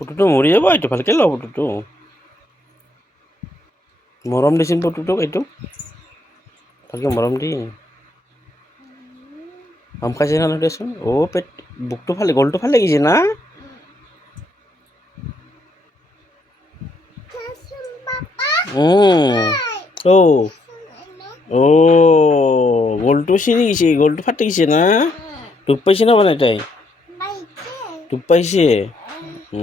পুটুটো মৰি যাব এইটো ভালকৈ ল পুটুটো মৰম দিছিল পুটুটোক এইটো ভালকৈ মৰম দি আম খাইছে না দেচোন পেট বুকটো ফালে গলটো ফালে গৈছে না ও ও গলটো ছিঁড়ি গেছে গলটো ফাটি গেছে না ডুব পাইছে না মানে তাই ডুব পাইছে ও